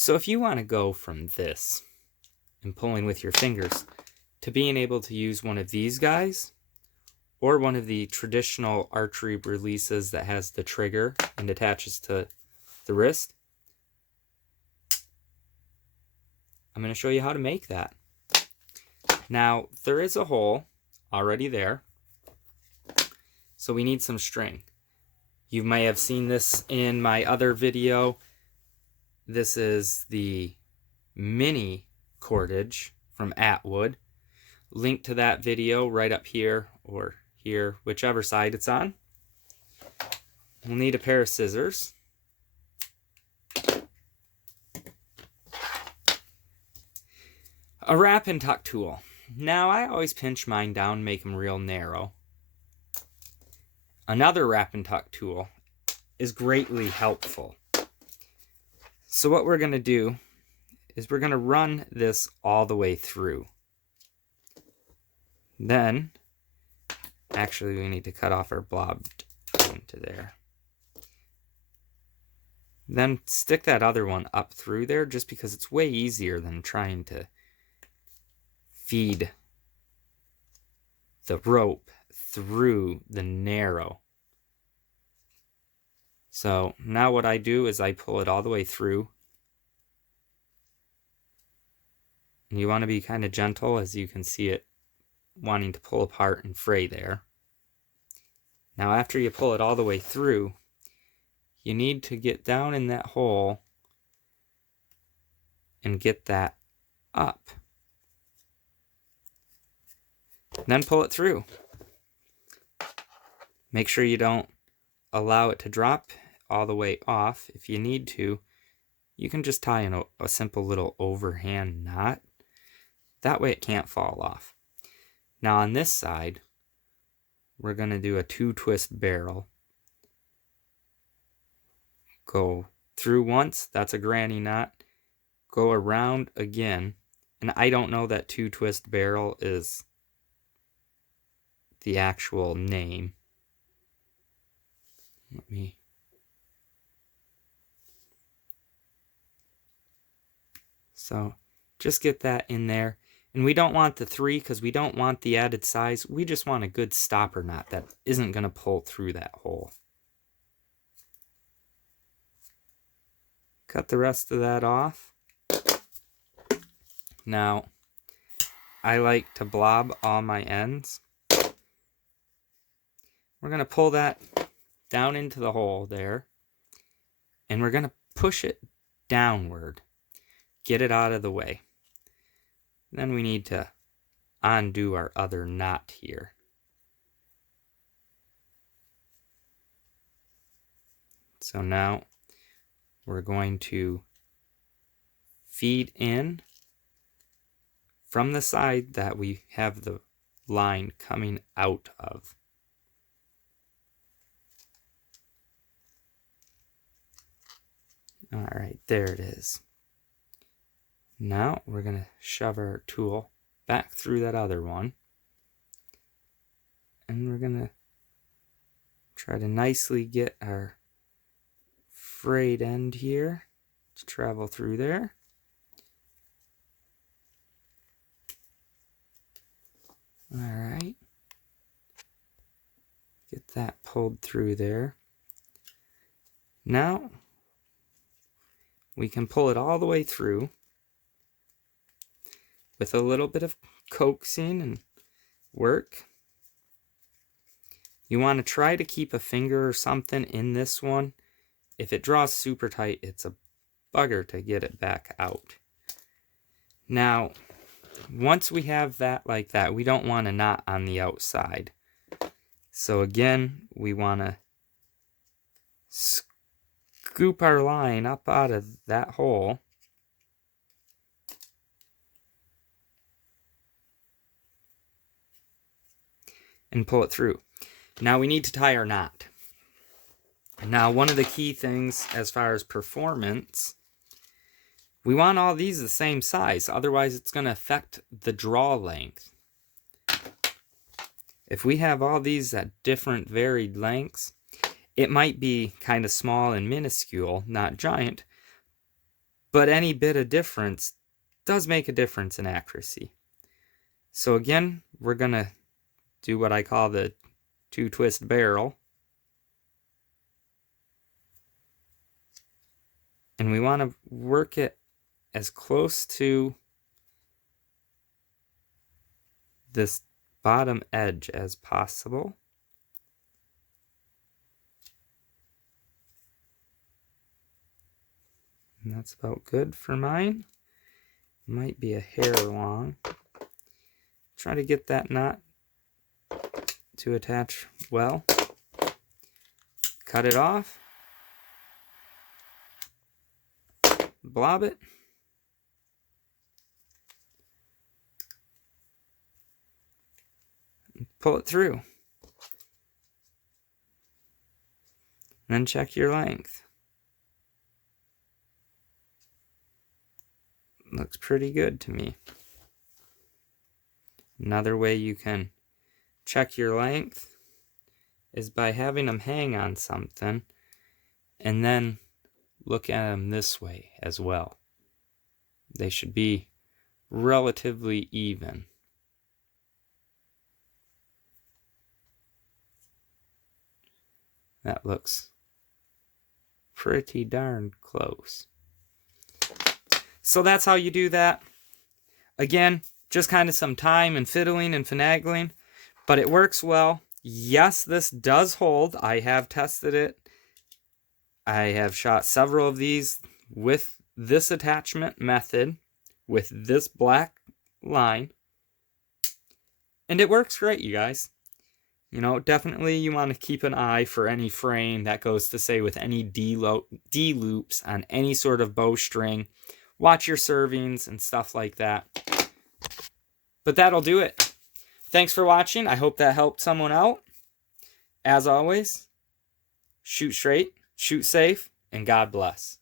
So if you want to go from this and pulling with your fingers to being able to use one of these guys or one of the traditional archery releases that has the trigger and attaches to the wrist, I'm going to show you how to make that. Now, there is a hole already there, so we need some string. You may have seen this in my other video. This is the mini cordage from Atwood. Link to that video right up here or here, whichever side it's on. We'll need a pair of scissors. A wrap and tuck tool. Now, I always pinch mine down, make them real narrow. Another wrap and tuck tool is greatly helpful. So what we're going to do is we're going to run this all the way through. Then, actually we need to cut off our blob into there. Then stick that other one up through there just because it's way easier than trying to feed the rope through the narrow. So now what I do is I pull it all the way through. And you want to be kind of gentle, as you can see it wanting to pull apart and fray there. Now after you pull it all the way through, you need to get down in that hole and get that up. Then pull it through. Make sure you don't allow it to drop all the way off. If you need to, you can just tie in a simple little overhand knot. That way it can't fall off. Now on this side, we're going to do a 2-twist barrel. Go through once, that's a granny knot. Go around again, and I don't know that 2-twist barrel is the actual name. So just get that in there. And we don't want the 3 because we don't want the added size. We just want a good stopper knot that isn't going to pull through that hole. Cut the rest of that off. Now, I like to blob all my ends. We're going to pull that down into the hole there. And we're going to push it downward. Get it out of the way. Then we need to undo our other knot here. So now we're going to feed in from the side that we have the line coming out of. All right, there it is. Now we're going to shove our tool back through that other one. And we're going to try to nicely get our frayed end here to travel through there. All right. Get that pulled through there. Now we can pull it all the way through with a little bit of coaxing and work. You want to try to keep a finger or something in this one. If it draws super tight, it's a bugger to get it back out. Now, once we have that like that, we don't want a knot on the outside. So again, we want to scoop our line up out of that hole. And pull it through. Now we need to tie our knot. Now one of the key things as far as performance, we want all these the same size, otherwise it's going to affect the draw length. If we have all these at different varied lengths, it might be kind of small and minuscule, not giant, but any bit of difference does make a difference in accuracy. So again, we're going to do what I call the 2-twist barrel. And we want to work it as close to this bottom edge as possible. And that's about good for mine. Might be a hair long. Try to get that knot to attach well. Cut it off. Blob it. Pull it through. Then check your length. Looks pretty good to me. Another way you can check your length is by having them hang on something and then look at them this way as well. They should be relatively even. That looks pretty darn close. So that's how you do that. Again, just kind of some time and fiddling and finagling, but it works well. Yes, this does hold. I have tested it. I have shot several of these with this attachment method, with this black line, and it works great, you guys. You know, definitely you want to keep an eye for any fraying that goes to say with any D loops on any sort of bowstring. Watch your servings and stuff like that. But that'll do it. Thanks for watching. I hope that helped someone out. As always, shoot straight, shoot safe, and God bless.